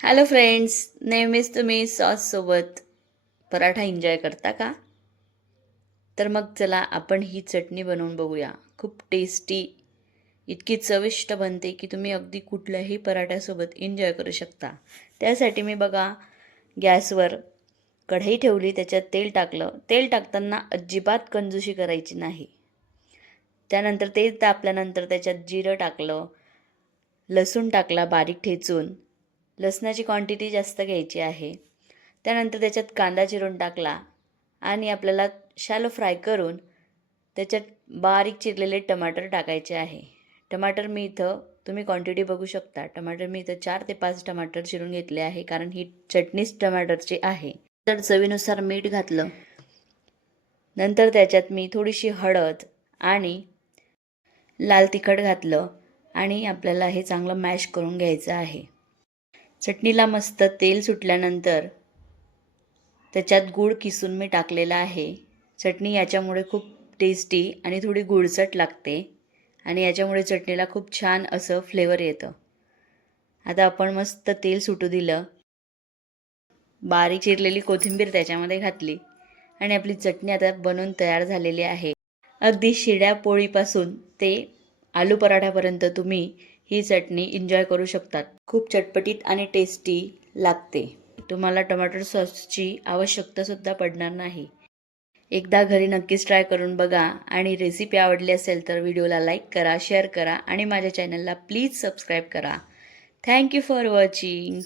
Hello friends, नेहमीच तुम्ही सॉससोबत paratha enjoy करता का? तर मग चला आपण ही चटणी बनवून बघूया. खूप टेस्टी, इतकी चविष्ट बनते की तुम्ही अगदी कुठल्याही पराठ्यासोबत एन्जॉय करू शकता. त्यासाठी मी बघा गॅसवर कढई ठेवली, त्याच्यात तेल टाकलं. तेल टाकताना अजिबात कंजूशी करायची नाही. त्यानंतर तेल तापल्यानंतर त्याच्यात जिरं टाकलं, लसूण टाकला बारीक ठेचून. लसणाची क्वांटिटी जास्त घ्यायची आहे. त्यानंतर त्याच्यात कांदा चिरून टाकला आणि आपल्याला शॅलो फ्राय करून त्याच्यात बारीक चिरलेले टमाटर टाकायचे आहे. टमाटर मी इथं तुम्ही क्वांटिटी बघू शकता. टमाटर मी इथं 4 ते 5 टमाटर चिरून घेतले आहे, कारण ही चटणीच टमाटरची आहे. तर चवीनुसार मीठ घातलं. नंतर त्याच्यात मी थोडीशी हळद आणि लाल तिखट घातलं आणि आपल्याला हे चांगलं मॅश करून घ्यायचं आहे. चटणीला मस्त तेल सुटल्यानंतर त्याच्यात गूळ किसून मी टाकलेला आहे. चटणी याच्यामुळे खूप टेस्टी आणि थोडी गुळचट लागते आणि याच्यामुळे चटणीला खूप छान असं फ्लेवर येतं. आता आपण मस्त तेल सुटू दिलं. बारीक चिरलेली कोथिंबीर त्याच्यामध्ये घातली आणि आपली चटणी आता बनवून तयार झालेली आहे. अगदी शिळ्या पोळीपासून ते आलू पराठ्यापर्यंत तुम्ही ही चटणी एन्जॉय करू शकतात. खूप चटपटीत आणि टेस्टी लागते. तुम्हाला टोमॅटो सॉसची आवश्यकतासुद्धा पडणार नाही. एकदा घरी नक्कीच ट्राय करून बघा आणि रेसिपी आवडली असेल तर व्हिडिओला लाईक करा, शेअर करा आणि माझ्या चॅनलला प्लीज सबस्क्राईब करा. Thank you for watching.